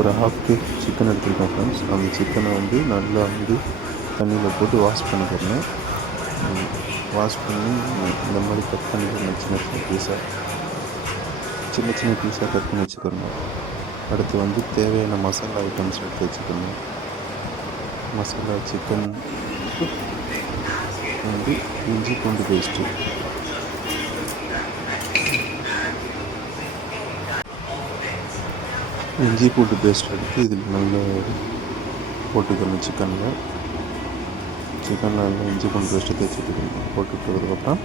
ஒரு half gauge chicken எடுத்துருக்கேன் friends. அந்த சிக்கனை வந்து நல்லா வந்து தண்ணியில் போட்டு வாஷ் பண்ணிக்கிறேன். வாஷ் பண்ணி இந்த மாதிரி கட் பண்ணிக்கிறேன். சின்ன சின்ன பீஸாக கட் பண்ணி வச்சுக்கிறணும். அடுத்து வந்து தேவையான மசாலா ஐட்டம்ஸ் எடுத்து வச்சுக்கணும். மசாலா சிக்கன் வந்து இஞ்சி பூண்டு பேஸ்ட்டு, இஞ்சி பூண்டு பேஸ்ட் எடுத்து இதில் நல்லா போட்டுக்கணும். சிக்கனில் நல்லா இஞ்சி பூண்டு பேஸ்ட்டு தேய்ச்சிக்கணும். போட்டுக்கிறதுக்கப்புறம்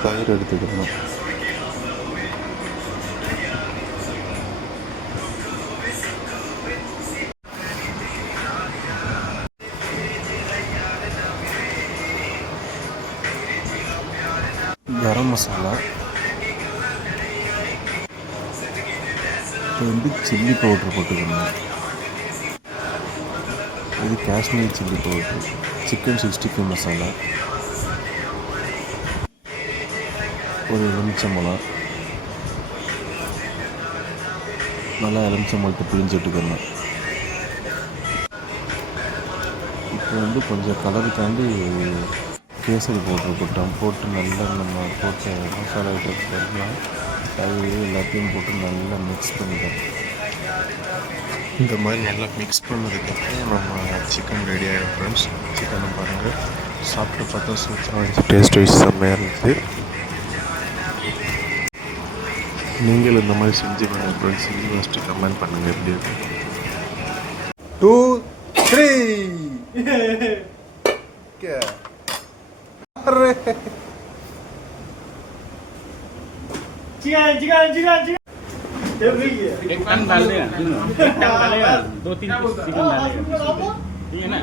தயிர் எடுத்துக்கணும். கரம் மசாலா, இது வந்து சில்லி பவுட்ரு போட்டுக்கணும். இது Kashmir chilli powder, chicken 65 masala, ஒரு எலுமிச்சம்பழம், நல்லா எலுமிச்சம்பழத்தை பிழிஞ்சு விட்டுக்கணும். இப்போ வந்து கொஞ்சம் கலருக்காண்டி கேசரி போட்டு நல்லா நம்ம போட்ட மசாலா ஐட்டம்லாம் தயிர் எல்லாத்தையும் போட்டு நல்லா மிக்ஸ் பண்ணிக்கணும். இந்த மாதிரி நல்லா மிக்ஸ் பண்ணதுக்கப்புறம் நம்ம சிக்கன் ரெடி ஆகிடும் ஃப்ரெண்ட்ஸ். சிக்கனை பாருங்கள், சாப்பிட்டு பார்த்தா சூப்பராக இருந்துச்சு. டேஸ்ட் வைஸ் செம்மையாக இருந்துச்சு. நீங்கள் இந்த மாதிரி செஞ்சு பாருங்கள் ஃப்ரெண்ட்ஸ். செஞ்சு ஃபஸ்ட்டு கமெண்ட் பண்ணுங்கள் எப்படி இருக்கு. 2 3 चिकन एक पैन डाल देगा, एक पैन डालेगा, 2-3 पीस चिकन डालेगा, ठीक है ना।